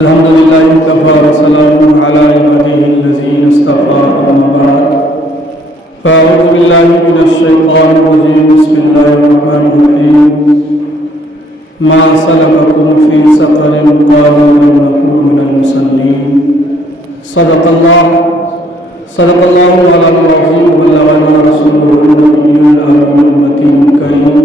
الحمد لله وكفى وسلام على عباده الذين اصطفى أما بعد فأعوذ بالله من الشيطان الرجيم بسم الله الرحمن الرحيم ما سلككم في سقر قالوا لم نكن من المصلين صدق الله مولانا العظيم وبلغنا رسوله النبي الأمين المتين الكريم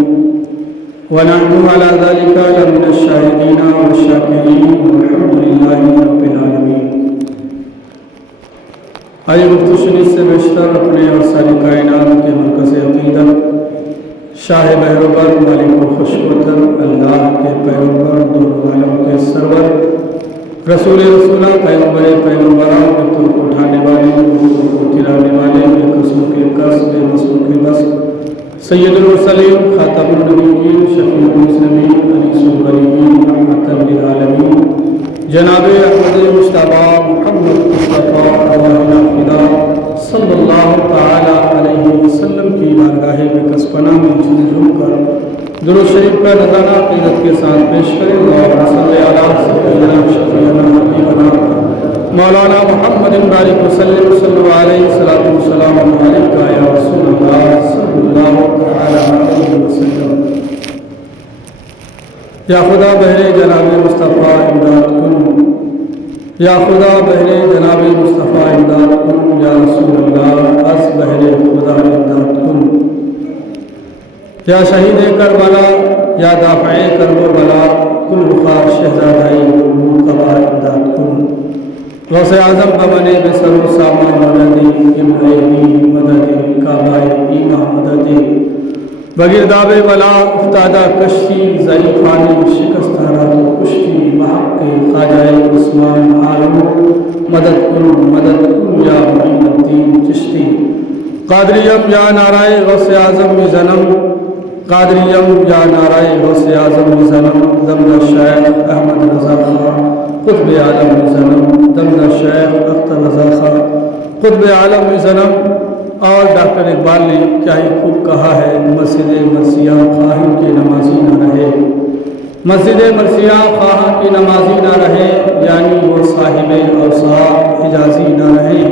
ونحن على ذلك لمن الشاهدين والشاكرين والحمد لله رب العالمین۔ آئیے مختصری سے بیشتر اپنے اور ساری کائنات کے مرکز عقیدت شاہ بہروبر مالک و خوشبتر اللہ کے پیغمبر دور عالم کے سرور رسول رسولہ پیغمبر پیغمبران کے تو اٹھانے والے کو گرانے والے بے قسم کے قص بے مسلم کے بس سید المرسلین خاتم النبیین شفیع المسلمین انیس الغریبین رحمۃ للعالمین جناب احمد مصطفیٰ محمد مصطفیٰ فدا صلی اللہ تعالی علیہ وسلم کی بارگاہ بکس پناہ میں جھوم کر درود شریف کا نذرانہ عقیدت کے ساتھ پیش کریں اور صلی علی سیدنا شفیعنا حبیبنا مولانا محمد بارک وسلم صلی اللہ علیہ وسلم علیکہ یا رسول اللہ صلی اللہ تعالی علیہ وسلم۔ یا خدا بہرے جناب مصطفیٰ امداد کن، یا خدا بہرے جناب مصطفیٰ امداد کن، یا رسول اللہ از بہرے خدا امداد کن۔ یا شہید کربلا یا دافع کرب و بلا کل بخار شہزادائی کل قبا امداد کن۔ غوث اعظم بمنے بسر و ساما مددی امعیدی مددی کعبہ ایمہ مددی بگرداب بلا افتادہ کشتی ضعیفانی شکستہ رات و کشتی محق خواجہ عثمان عالم مدد کن یا معین الدین چشتی۔ قادریم یا نعرہ غوث اعظم زنم، قادریم یا نعرہ غوث اعظم زنم دمدہ شیخ احمد رضا خان قطب عالم زنم، دمدہ شیخ اختر رضا خان قطب عالم زنم۔ اور ڈاکٹر اقبال نے کیا ہی خوب کہا ہے، مسجد مرثیہ خواہاں کی نمازی نہ رہے، مسجد مرثیہ خواہاں کی نمازی نہ رہے، یعنی وہ صاحب اوصاف حجازی نہ رہے۔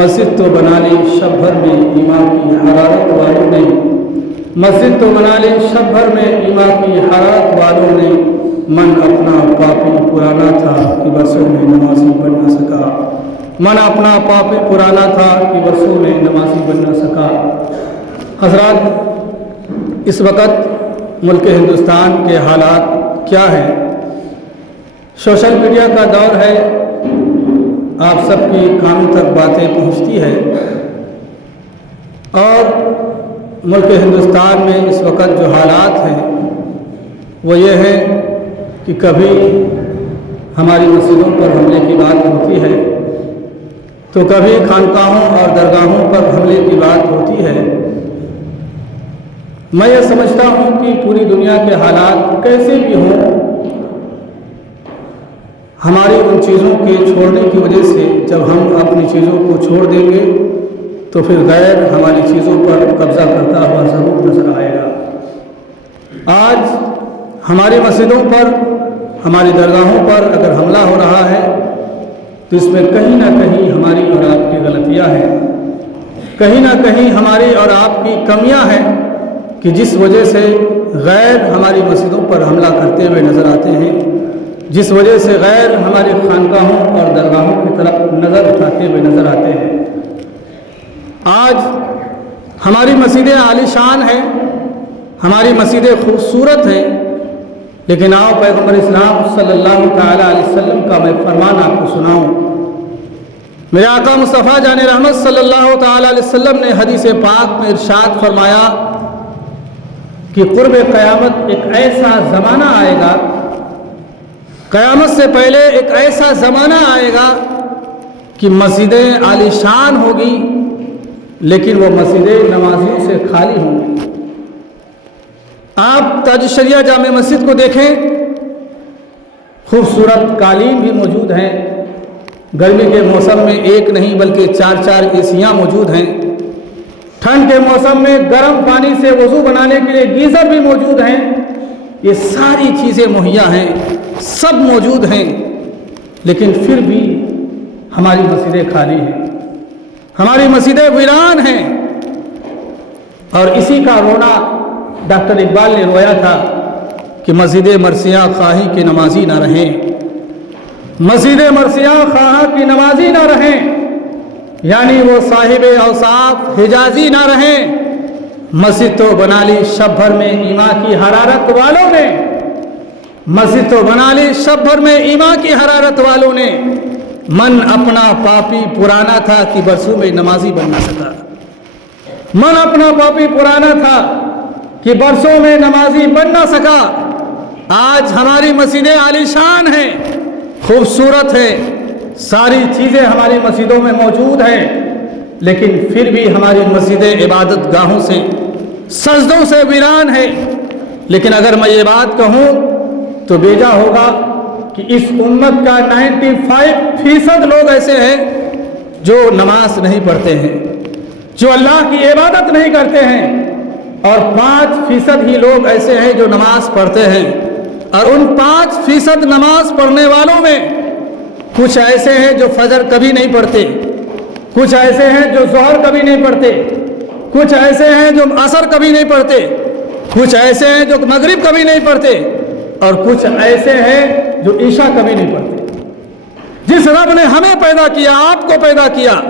مسجد تو بنا لی شب بھر میں ایمان کی حرارت والوں نے، مسجد تو بنا لی شب بھر میں ایمان کی حرارت والوں نے، من اپنا پاپی پرانا تھا کہ برسوں میں نمازی بن نہ سکا، من اپنا پاپی پرانا تھا کہ برسوں میں نمازی بن نہ سکا۔ حضرات، اس وقت ملک ہندوستان کے حالات کیا ہیں؟ سوشل میڈیا کا دور ہے، آپ سب کی کانوں تک باتیں پہنچتی ہے، اور ملک ہندوستان میں اس وقت جو حالات ہیں وہ یہ ہے کہ کبھی ہماری مسجدوں پر حملے کی بات ہوتی ہے تو کبھی خانقاہوں اور درگاہوں پر حملے کی بات ہوتی ہے۔ میں یہ سمجھتا ہوں کہ پوری دنیا کے حالات کیسے بھی ہوں، ہماری ان چیزوں کے چھوڑنے کی وجہ سے جب ہم اپنی چیزوں کو چھوڑ دیں گے تو پھر غیر ہماری چیزوں پر قبضہ کرتا ہوا ضرور نظر آئے گا۔ آج ہماری مسجدوں پر، ہماری درگاہوں پر اگر حملہ ہو رہا ہے تو اس میں کہیں نہ کہیں ہماری اور آپ کی غلطیاں ہیں، کہیں نہ کہیں ہماری اور آپ کی کمیاں ہیں کہ جس وجہ سے غیر ہماری مسجدوں پر حملہ کرتے ہوئے نظر آتے ہیں، جس وجہ سے غیر ہماری خانقاہوں اور درگاہوں کی طرف نظر اٹھاتے ہوئے نظر آتے ہیں۔ آج ہماری مسجدیں عالی شان ہیں، ہماری مسجدیں خوبصورت ہیں، لیکن آؤ پیغمبر اسلام صلی اللہ تعالی علیہ وسلم کا میں فرمان آپ کو سناؤں۔ میرے آقا مصطفیٰ جان رحمت صلی اللہ تعالی علیہ وسلم نے حدیث پاک میں ارشاد فرمایا کہ قرب قیامت ایک ایسا زمانہ آئے گا، قیامت سے پہلے ایک ایسا زمانہ آئے گا کہ مسجدیں عالی شان ہوگی لیکن وہ مسجدیں نمازیوں سے خالی ہوں گی۔ آپ تاج شریعہ جامع مسجد کو دیکھیں، خوبصورت قالین بھی موجود ہیں، گرمی کے موسم میں ایک نہیں بلکہ 4 اے-سیاں موجود ہیں، ٹھنڈ کے موسم میں گرم پانی سے وضو بنانے کے لیے گیزر بھی موجود ہیں۔ یہ ساری چیزیں مہیا ہیں، سب موجود ہیں، لیکن پھر بھی ہماری مسجدیں خالی ہیں، ہماری مسجدیں ویران ہیں۔ اور اسی کا رونا ڈاکٹر اقبال نے رویا تھا کہ مسجد مرثیہ خواہی کے نمازی نہ رہیں، مسجد مرثیہ خواہاں کی نمازی نہ رہیں، یعنی وہ صاحب اوصاف حجازی نہ رہیں۔ مسجد تو بنا لی شب بھر میں ایمان کی حرارت والوں نے، مسجد تو بنا لی شب بھر میں ایمان کی حرارت والوں نے، من اپنا پاپی پرانا تھا کہ برسوں میں نمازی بن نہ سکا، من اپنا پاپی پرانا تھا کہ برسوں میں نمازی بن نہ سکا۔ آج ہماری مسجدیں عالیشان ہیں، خوبصورت ہیں، ساری چیزیں ہماری مسجدوں میں موجود ہیں، لیکن پھر بھی ہماری مسجدیں عبادت گاہوں سے، سجدوں سے ویران ہیں۔ لیکن اگر میں یہ بات کہوں تو بیجا ہوگا کہ اس امت کا 95% لوگ ایسے ہیں جو نماز نہیں پڑھتے ہیں، جو اللہ کی عبادت نہیں کرتے ہیں، اور 5% ہی لوگ ایسے ہیں جو نماز پڑھتے ہیں۔ اور ان 5% نماز پڑھنے والوں میں کچھ ایسے ہیں جو فجر کبھی نہیں پڑھتے، کچھ ایسے ہیں جو ظہر کبھی نہیں پڑھتے، کچھ ایسے ہیں جو عصر کبھی نہیں پڑھتے، کچھ ایسے ہیں جو مغرب کبھی نہیں پڑھتے، اور کچھ ایسے ہیں جو عشاء کبھی نہیں پڑھتے۔ جس رب نے ہمیں پیدا کیا، آپ کو پیدا کیا،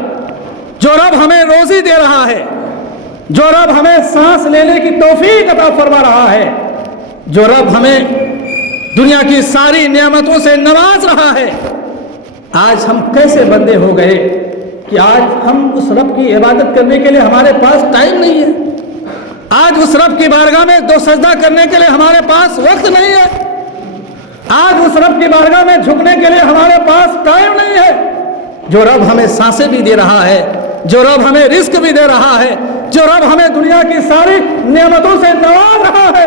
جو رب ہمیں روزی دے رہا ہے، جو رب ہمیں سانس لینے کی توفیق عطا فرما رہا ہے، جو رب ہمیں دنیا کی ساری نعمتوں سے نواز رہا ہے، آج ہم کیسے بندے ہو گئے کہ آج ہم اس رب کی عبادت کرنے کے لیے ہمارے پاس ٹائم نہیں ہے، آج اس رب کی بارگاہ میں 2 سجدہ کرنے کے لیے ہمارے پاس وقت نہیں ہے، آج اس رب کی بارگاہ میں جھکنے کے لیے ہمارے پاس ٹائم نہیں ہے۔ جو رب ہمیں سانسیں بھی دے رہا ہے، جو رب ہمیں رزق بھی دے رہا ہے، جو رب ہمیں دنیا کی ساری نعمتوں سے نواز رہا ہے،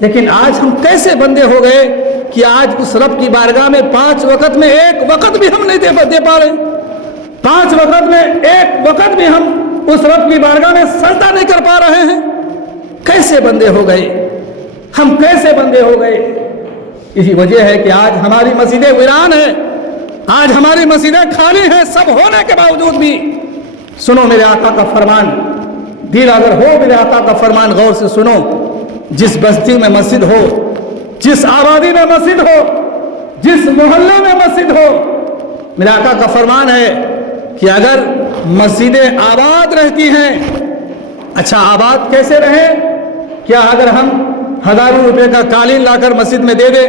لیکن آج ہم کیسے بندے ہو گئے کہ آج اس رب کی بارگاہ میں 5 وقت میں 1 وقت بھی ہم نہیں دے پا رہے، 5 وقت میں 1 وقت بھی ہم اس رب کی بارگاہ میں سجدہ نہیں کر پا رہے ہیں۔ کیسے بندے ہو گئے، ہم کیسے بندے ہو گئے؟ اسی وجہ ہے کہ آج ہماری مسجدیں ویران ہیں، آج ہماری مسجدیں خالی ہیں، سب ہونے کے باوجود بھی۔ سنو میرے آقا کا فرمان، دل اگر ہو میرے آقا کا فرمان غور سے سنو۔ جس بستی میں مسجد ہو، جس آبادی میں مسجد ہو، جس محلے میں مسجد ہو، میرے آقا کا فرمان ہے کہ اگر مسجدیں آباد رہتی ہیں، اچھا آباد کیسے رہیں؟ کیا اگر ہم ہزاروں روپے کا قالین لا کر مسجد میں دے دیں،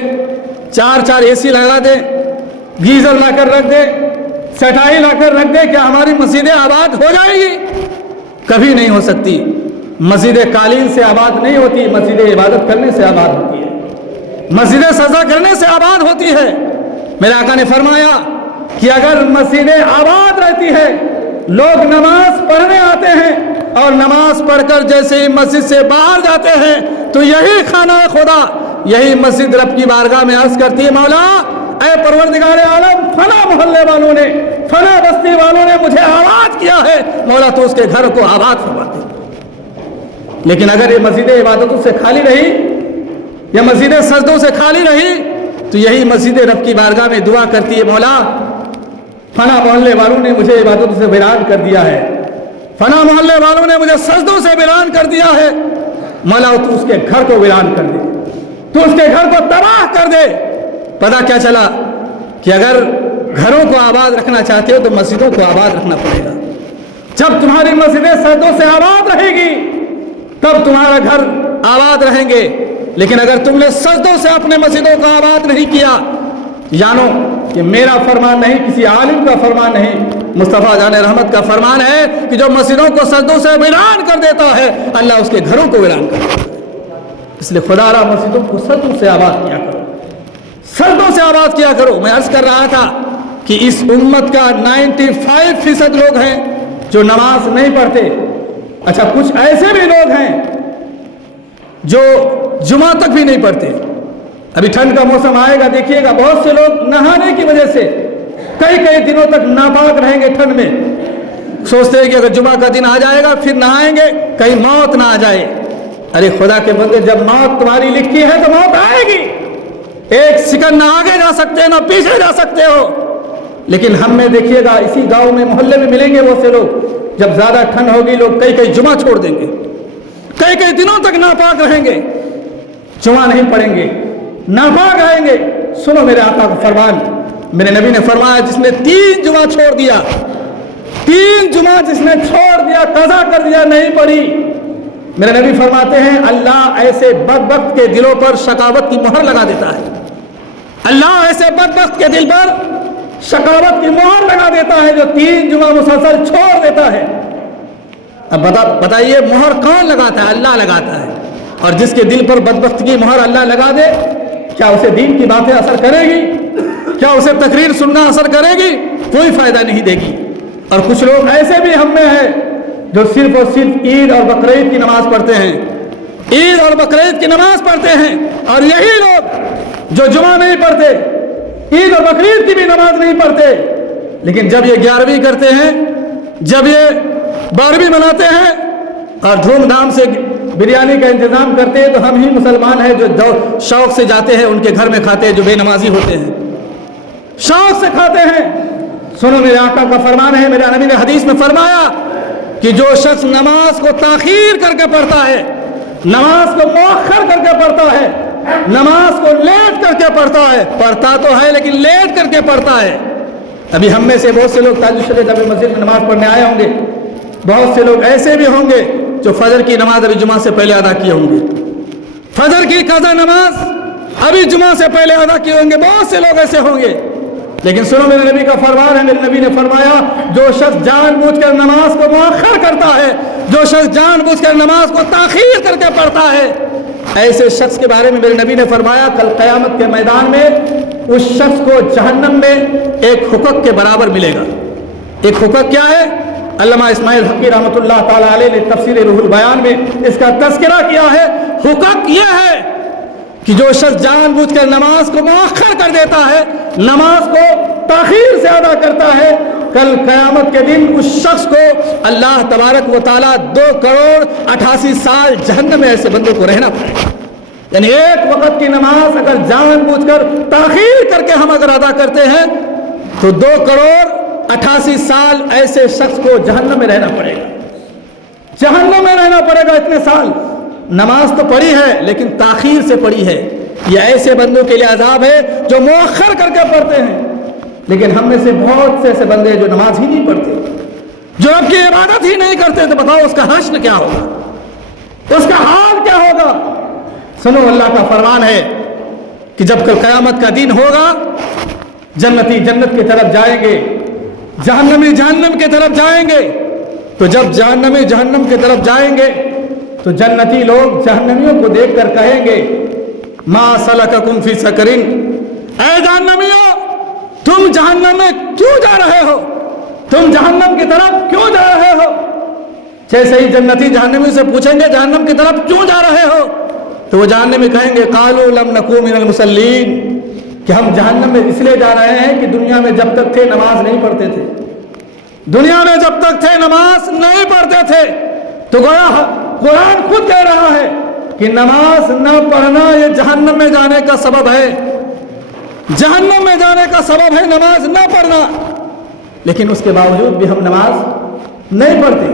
4 اے سی لگا دیں، گیزر لا کر رکھ دیں، سٹائی لا کر رکھ دیں، کیا ہماری مسجدیں آباد ہو جائیں گی؟ کبھی نہیں ہو سکتی۔ مسجد قالین سے آباد نہیں ہوتی، مسجد عبادت کرنے سے آباد ہوتی ہے، مسجد سجدہ کرنے سے آباد ہوتی ہے۔ میرے آقا نے فرمایا کہ اگر مسجدیں آباد رہتی ہے، لوگ نماز پڑھنے آتے ہیں، اور نماز پڑھ کر جیسے ہی مسجد سے باہر جاتے ہیں تو یہی خانہ خدا، یہی مسجد رب کی بارگاہ میں عرض کرتی ہے، مولا اے پروردگار عالم، فلاں محلے والوں نے، فلاں بستی والوں نے مجھے آباد کیا ہے، مولا تو اس کے گھر کو آباد فرما دے۔ لیکن اگر یہ مسجد عبادتوں سے خالی رہی، یا مسجد سجدوں سے خالی رہی، تو یہی مسجد رب کی بارگاہ میں دعا کرتی ہے، مولا فلاں محلے والوں نے مجھے عبادتوں سے ویران کر دیا ہے، فلاں محلے والوں نے مجھے سجدوں سے ویران کر دیا ہے، مولا تو اس کے گھر کو ویران کر دے، تو اس کے گھر کو تباہ کر دے۔ پتہ کیا چلا کہ اگر گھروں کو آباد رکھنا چاہتے ہو تو مسجدوں کو آباد رکھنا پڑے گا۔ جب تمہاری مسجدیں سجدوں سے آباد رہے گی تب تمہارا گھر آباد رہیں گے، لیکن اگر تم نے سجدوں سے اپنے مسجدوں کو آباد نہیں کیا، جانو کہ میرا فرمان نہیں، کسی عالم کا فرمان نہیں، مصطفیٰ جان رحمت کا فرمان ہے کہ جو مسجدوں کو سجدوں سے ویران کر دیتا ہے، اللہ اس کے گھروں کو ویران کر دیتا ہے۔ اس لیے خدا را مسجدوں کو سجدوں سے آباد کیا کرو، سجدوں سے آباد کیا کرو۔ میں عرض کر رہا تھا کہ اس امت کا 95% لوگ ہیں جو نماز نہیں پڑھتے۔ اچھا کچھ ایسے بھی لوگ ہیں جو جمعہ تک بھی نہیں پڑھتے۔ ابھی ٹھنڈ کا موسم آئے گا، دیکھیے گا بہت سے لوگ نہانے کی وجہ سے کئی دنوں تک ناپاک رہیں گے ٹھنڈ میں، سوچتے ہیں کہ اگر جمعہ کا دن آ جائے گا پھر نہائیں گے کہیں موت نہ آ جائے۔ ارے خدا کے بندے، جب موت تمہاری لکھی ہے تو موت آئے گی، ایک سیکنڈ نہ آگے جا سکتے نہ پیچھے جا سکتے ہو. لیکن ہم میں دیکھیے گا اسی گاؤں میں محلے میں ملیں گے وہ سے لوگ، جب زیادہ ٹھنڈ ہوگی لوگ کئی جمعہ چھوڑ دیں گے، کئی دنوں تک ناپاک رہیں گے، جمعہ نہیں پڑھیں گے، ناپاک رہیں گے. سنو میرے آقا کا فرمان، میرے نبی نے فرمایا جس نے 3 جمعہ چھوڑ دیا، 3 جمعہ جس نے چھوڑ دیا، قضا کر دیا، نہیں پڑھی، میرے نبی فرماتے ہیں اللہ ایسے بدبخت کے دلوں پر شقاوت کی مہر لگا دیتا ہے. اللہ ایسے بدبخت کے دل پر شقاوت کی مہر لگا دیتا ہے جو 3 جمعہ مسلسل چھوڑ دیتا ہے. اب بتائیے مہر کون لگاتا ہے؟ اللہ لگاتا ہے. اور جس کے دل پر بدبخت کی مہر اللہ لگا دے، کیا اسے دین کی باتیں اثر کرے گی؟ کیا اسے تقریر سننا اثر کرے گی؟ کوئی فائدہ نہیں دے گی. اور کچھ لوگ ایسے بھی ہم میں ہیں جو صرف اور صرف عید اور بقرعید کی نماز پڑھتے ہیں، عید اور بقرعید کی نماز پڑھتے ہیں. اور یہی لوگ جو جمعہ نہیں پڑھتے، عید اور بقرعید کی بھی نماز نہیں پڑھتے، لیکن جب یہ 11ویں کرتے ہیں، جب یہ 12ویں مناتے ہیں اور دھوم دھام سے بریانی کا انتظام کرتے ہیں، تو ہم ہی مسلمان ہیں جو شوق سے جاتے ہیں ان کے گھر میں کھاتے ہیں جو بے نمازی ہوتے ہیں، شوق سے کھاتے ہیں. سنو میرے آقا کا فرمان ہے، میرے نبی نے حدیث میں فرمایا کہ جو شخص نماز کو تاخیر کر کے پڑھتا ہے، نماز کو مؤخر کر کے پڑھتا ہے، نماز کو لیٹ کر کے پڑھتا ہے، پڑھتا تو ہے لیکن لیٹ کر کے پڑھتا ہے. ابھی ہم میں سے بہت سے لوگ تہجد شب جب مسجد میں نماز پڑھنے آئے ہوں گے، بہت سے لوگ ایسے بھی ہوں گے جو فجر کی نماز ابھی جمعہ سے پہلے ادا کیے ہوں گے، فجر کی قضا نماز ابھی جمعہ سے پہلے ادا کیے ہوں گے، بہت سے لوگ ایسے ہوں گے. لیکن سنو میرے نبی کا فرمان ہے، میرے نبی نے فرمایا جو شخص جان بوجھ کر نماز کو مؤخر کرتا ہے، جو شخص جان بوجھ کر نماز کو تاخیر کر کے پڑھتا ہے، ایسے شخص کے بارے میں میرے نبی نے فرمایا کل قیامت کے میدان میں اس شخص کو جہنم میں ایک حقوق کے برابر ملے گا. ایک حقوق کیا ہے؟ علامہ اسماعیل حقی رحمۃ اللہ تعالیٰ علیہ نے تفسیر روح البیان میں اس کا تذکرہ کیا ہے. حقوق یہ ہے کہ جو شخص جان بوجھ کر نماز کو مؤخر کر دیتا ہے، نماز کو تاخیر سے ادا کرتا ہے، کل قیامت کے دن اس شخص کو اللہ تبارک و تعالیٰ 2,88 سال جہنم میں ایسے بندوں کو رہنا پڑے گا. یعنی ایک وقت کی نماز اگر جان بوجھ کر تاخیر کر کے ہم اگر ادا کرتے ہیں تو 2,88 سال ایسے شخص کو جہنم میں رہنا پڑے گا. جہنم میں رہنا پڑے گا اتنے سال. نماز تو پڑھی ہے لیکن تاخیر سے پڑھی ہے. یہ ایسے بندوں کے لیے عذاب ہے جو مؤخر کر کے پڑھتے ہیں. لیکن ہم میں سے بہت سے ایسے بندے جو نماز ہی نہیں پڑھتے، جو رب کی عبادت ہی نہیں کرتے، تو بتاؤ اس کا حشر کیا ہوگا، اس کا حال کیا ہوگا. سنو اللہ کا فرمان ہے کہ جب کل قیامت کا دن ہوگا، جنتی جنت کی طرف جائیں گے، جہنمی جہنم کی طرف جائیں گے. تو جب جہنمی جہنم کی طرف جائیں گے تو جنتی لوگ جہنمیوں کو دیکھ کر کہیں گے ما سلککم فی سقر، اے جہنمیوں تم جہنم میں کیوں جا رہے ہو، تم جہنم کی طرف کیوں جا رہے ہو. جیسے ہی جنتی جہنمیوں سے پوچھیں گے جہنم کی طرف کیوں جا رہے ہو، تو وہ جہنمی کہیں گے قالوا لم نکو من المصلین، کہ ہم جہنم میں اس لیے جا رہے ہیں کہ دنیا میں جب تک تھے نماز نہیں پڑھتے تھے، دنیا میں جب تک تھے نماز نہیں پڑھتے تھے. تو گویا قرآن خود کہہ رہا ہے کہ نماز نہ پڑھنا یہ جہنم میں جانے کا سبب ہے، جہنم میں جانے کا سبب ہے نماز نہ پڑھنا. لیکن اس کے باوجود بھی ہم نماز نہیں پڑھتے.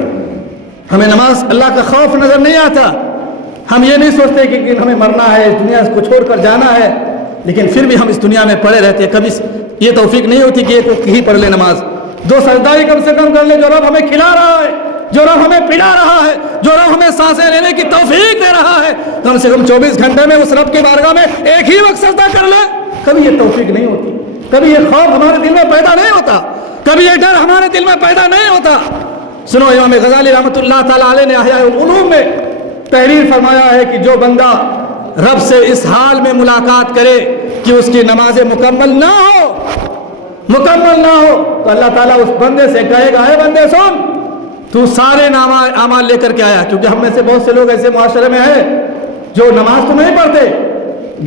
ہمیں نماز اللہ کا خوف نظر نہیں آتا. ہم یہ نہیں سوچتے کہ ہمیں مرنا ہے، اس دنیا کو چھوڑ کر جانا ہے، لیکن پھر بھی ہم اس دنیا میں پڑے رہتے ہیں. کبھی یہ توفیق نہیں ہوتی کہ ایک وقت ہی پڑھ لے نماز، 2 سجدہ کم سے کم کر لے. جو رب ہمیں کھلا رہا ہے، جو رب ہمیں پلا رہا ہے، جو رب ہمیں سانسیں لینے کی توفیق دے رہا ہے، کم سے کم 24 گھنٹے میں اس رب کی بارگاہ میں ایک ہی وقت سجدہ کر لے. کبھی یہ توفیق نہیں ہوتی، کبھی یہ خوف ہمارے دل میں پیدا نہیں ہوتا، کبھی یہ ڈر ہمارے دل میں پیدا نہیں ہوتا. سنو امام غزالی رحمۃ اللہ تعالیٰ علیہ نے احیاء العلوم میں تحریر فرمایا ہے کہ جو بندہ رب سے اس حال میں ملاقات کرے کہ اس کی نمازیں مکمل نہ ہو، تو اللہ تعالیٰ اس بندے سے کہے گا اے بندے سن، تو سارے اعمال لے کر کے آیا. کیونکہ ہم میں سے بہت سے لوگ ایسے معاشرے میں ہیں جو نماز تو نہیں پڑھتے،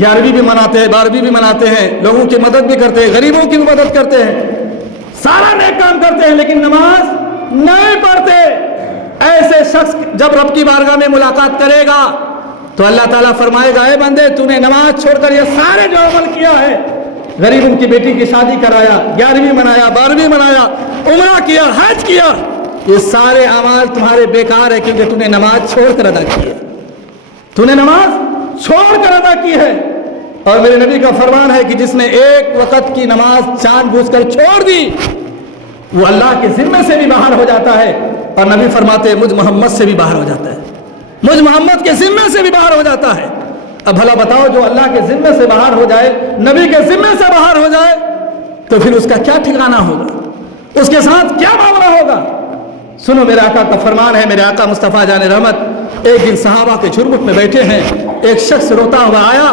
11ویں بھی مناتے ہیں، 12ویں بھی مناتے ہیں، لوگوں کی مدد بھی کرتے ہیں، غریبوں کی بھی مدد کرتے ہیں، سارا نیک کام کرتے ہیں، لیکن نماز نہیں پڑھتے. ایسے شخص جب رب کی بارگاہ میں ملاقات کرے گا تو اللہ تعالیٰ فرمائے گا اے بندے تو نے نماز چھوڑ کر یہ سارے جو عمل کیا ہے، غریب ان کی بیٹی کی شادی کرایا، 11ویں منایا، 12ویں منایا، عمرہ کیا، حج کیا، یہ سارے اعمال تمہارے بیکار ہے کیونکہ تو نے نماز چھوڑ کر ادا کی ہے، تو نے نماز چھوڑ کر ادا کی ہے۔ اور میرے نبی کا فرمان ہے کہ جس نے ایک وقت کی نماز جان بوجھ کر چھوڑ دی وہ اللہ کے ذمے سے بھی باہر ہو جاتا ہے، اور نبی فرماتے ہیں مجھ محمد سے بھی باہر ہو جاتا ہے، مجھ محمد کے ذمے سے بھی باہر ہو جاتا ہے۔ اب بھلا بتاؤ جو اللہ کے ذمے سے باہر ہو جائے، نبی کے ذمے سے باہر ہو جائے تو پھر اس کا کیا ٹھکانہ ہوگا، اس کے ساتھ کیا معاملہ ہوگا؟ سنو میرے آقا کا فرمان ہے، میرے آقا مصطفیٰ جان رحمت ایک دن صحابہ کے جھرمٹ میں بیٹھے ہیں، ایک شخص روتا ہوا آیا،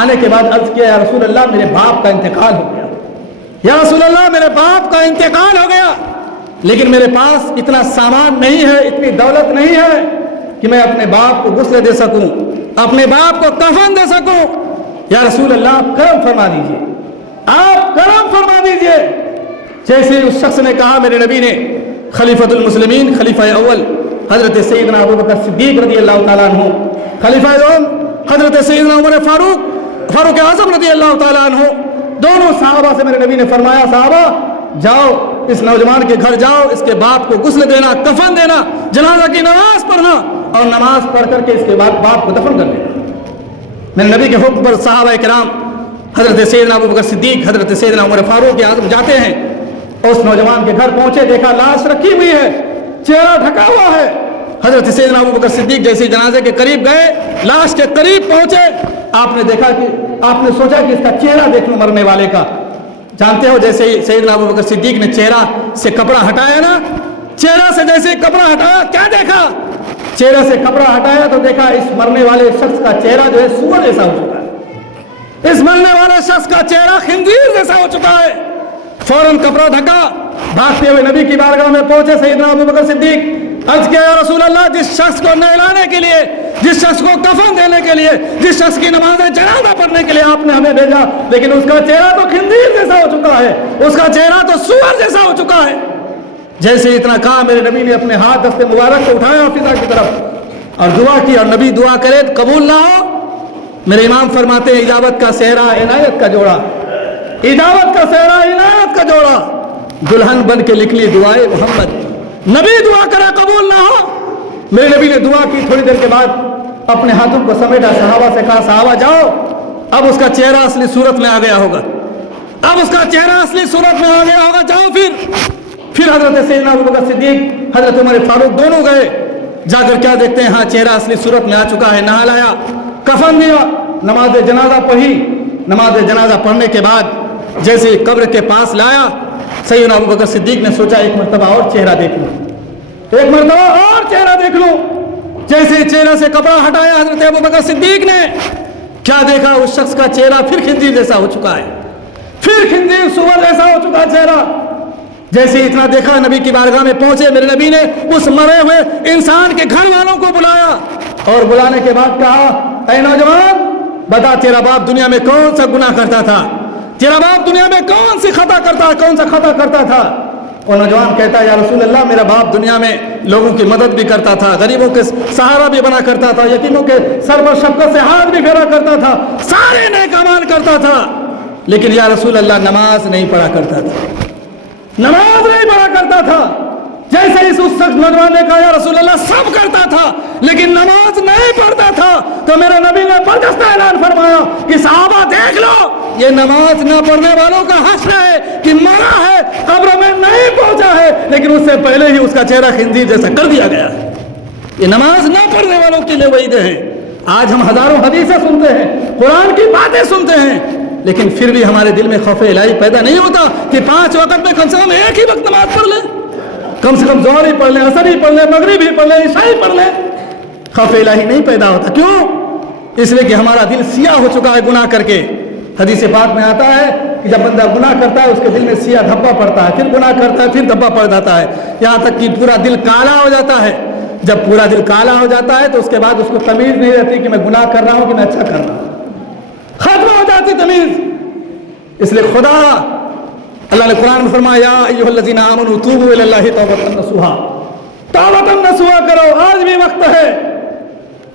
آنے کے بعد عرض کیا یا رسول اللہ میرے باپ کا انتقال ہو گیا، یا رسول اللہ میرے باپ کا انتقال ہو گیا، لیکن میرے پاس اتنا سامان نہیں ہے، اتنی دولت نہیں ہے کہ میں اپنے باپ کو غسل دے سکوں، اپنے باپ کو کفن دے سکوں، یا رسول اللہ آپ کرم فرما دیجئے، آپ کرم فرما دیجئے۔ جیسے اس شخص نے کہا میرے نبی نے خلیفۃ المسلمین خلیفہ اول حضرت سیدنا ابوبکر صدیق رضی اللہ تعالیٰ عنہ، خلیفہ دوم حضرت سیدنا عمر فاروق اعظم رضی اللہ تعالیٰ عنہ، دونوں صحابہ سے میرے نبی نے فرمایا صحابہ جاؤ اس نوجوان کے گھر جاؤ، اس کے باپ کو غسل دینا، کفن دینا، جنازہ کی نماز پڑھنا، اور نماز پڑھ کر کے اس کے بعد باپ کو دفن کر دینا۔ میرے نبی کے حکم پر صحابہ کرام حضرت سیدنا ابوبکر صدیق، حضرت سیدنا عمر فاروق اعظم جاتے ہیں، اس نوجوان کے گھر پہنچے، دیکھا لاش رکھی ہوئی ہے، چہرہ ڈھکا ہوا ہے۔ حضرت سیدنا ابوبکر صدیق جیسے جنازے کے قریب گئے، لاش کے قریب پہنچے، آپ نے دیکھا کہ آپ نے سوچا کہ اس کا چہرہ دیکھ لوں مرنے والے کا۔ جانتے ہو جیسے سیدنا ابوبکر صدیق نے چہرہ سے کپڑا ہٹایا نا، چہرہ سے جیسے کپڑا ہٹایا کیا دیکھا؟ چہرہ سے کپڑا ہٹایا تو دیکھا اس مرنے والے شخص کا چہرہ جو ہے سور جیسا ہو چکا ہے، اس مرنے والے شخص کا چہرہ خنزیر جیسا ہو چکا ہے۔ فوراً کپڑا ڈھکا، بھاگتے ہوئے نبی کی بارگاہ میں پہنچے سیدنا ابوبکر صدیق، عرض کیا یا رسول اللہ جس شخص کو نہلانے کے لیے، جس شخص کو کفن دینے کے لیے، جس شخص کی نماز جنازہ پڑھنے کے لیے آپ نے ہمیں بھیجا، لیکن اس کا چہرہ تو خنزیر جیسا ہو چکا ہے، اس کا چہرہ تو سور جیسا ہو چکا ہے۔ جیسے اتنا کہا میرے نبی نے اپنے ہاتھ دست مبارک کو اٹھایا فضا کی طرف اور دعا کی، اور نبی دعا کرے قبول نہ ہو، میرے امام فرماتے ہیں اجابت کا صحرا عنایت کا جوڑا، اجابت کا صحرا عنایت کا جوڑا، دلہن بن کے نکلی دعائے محمد، نبی دعا کرا قبول نہ ہو۔ میرے نبی نے دعا کی، تھوڑی دیر کے بعد اپنے ہاتھوں کو سمیٹا، صحابہ سے کہا صحابہ جاؤ، اب اس کا چہرہ اصلی صورت میں آ گیا ہوگا، اب اس کا چہرہ اصلی صورت میں آ گیا ہوگا، جاؤ۔ پھر حضرت سیدنا ابوبکر صدیق، حضرت عمر فاروق دونوں گئے، جا کر کیا دیکھتے ہیں، ہاں چہرہ اصلی صورت میں آ چکا ہے، نہا لایا، کفن دیا، نماز جنازہ پڑھی، نماز جنازہ پڑھنے کے بعد جیسے قبر کے پاس لایا، سیدنا ابوبکر صدیق نے سوچا ایک مرتبہ اور چہرہ دیکھ لوں، ایک مرتبہ اور چہرہ دیکھ لوں۔ جیسے چہرہ سے کپڑا ہٹایا حضرت ابوبکر صدیق نے، کیا دیکھا اس شخص کا چہرہ پھر خنزیر جیسا ہو چکا ہے، پھر خنزیر سور جیسا ہو چکا چہرہ۔ جیسے اتنا دیکھا نبی کی بارگاہ میں پہنچے، میرے نبی نے اس مرے ہوئے انسان کے گھر والوں کو بلایا، اور بلانے کے بعد کہا اے نوجوان بتا تیرا باپ دنیا میں کون سا گناہ کرتا تھا، تیرا باپ دنیا میں کون سی خطا کرتا تھا؟ اور نوجوان کہتا ہے یا رسول اللہ میرا باپ دنیا میں لوگوں کی مدد بھی کرتا تھا، غریبوں کے سہارا بھی بنا کرتا تھا، یتیموں کے سر پر شفقت سے ہاتھ بھی پھیرا کرتا تھا، سارے نیک اعمال کرتا تھا، لیکن یا رسول اللہ نماز نہیں پڑھا کرتا تھا، نماز نہیں پڑھا کرتا تھا۔ جیسے اس شخص نوجوان نے کہا یا رسول اللہ سب کرتا تھا لیکن نماز نہیں پڑھتا تھا، تو میرے نبی نے برجستہ اعلان فرمایا کہ صحابہ دیکھ لو، یہ نماز نہ پڑھنے والوں کا حشر ہے کہ مرا ہے، قبر میں نہیں پہنچا ہے، لیکن اس سے پہلے ہی اس کا چہرہ خنزیر جیسا کر دیا گیا ہے۔ یہ نماز نہ پڑھنے والوں کے لیے وعید ہے۔ آج ہم ہزاروں حدیثیں سنتے ہیں، قرآن کی باتیں سنتے ہیں، لیکن پھر بھی ہمارے دل میں خوف الہی پیدا نہیں ہوتا کہ 5 وقت میں کم سے کم ایک ہی وقت نماز پڑھ لیں، کم سے کم ظہر ہی پڑھ لیں، عصر ہی پڑھ لیں، مغرب ہی پڑھ لیں، عشاء ہی پڑھ لیں۔ خوف الہی نہیں پیدا ہوتا، کیوں؟ اس لیے کہ ہمارا دل سیاہ ہو چکا ہے گناہ کر کے۔ حدیث پاک میں آتا ہے کہ جب بندہ گناہ کرتا ہے اس کے دل میں سیاہ دھبا پڑتا ہے، پھر گناہ کرتا ہے، پھر دھبا پڑ جاتا ہے، یہاں تک کہ پورا دل کالا ہو جاتا ہے۔ جب پورا دل کالا ہو جاتا ہے تو اس کے بعد اس کو تمیز نہیں رہتی کہ میں گناہ کر رہا ہوں کہ میں اچھا کر رہا ہوں، ختم ہو جاتی تمیز۔ اس لیے خدا اللہ نے قرآن میں فرمایا یا ایھا الذین آمنوا توبوا الی اللہ توبۃ نصوحا، توبۃ نصوحا کرو، آج بھی وقت ہے،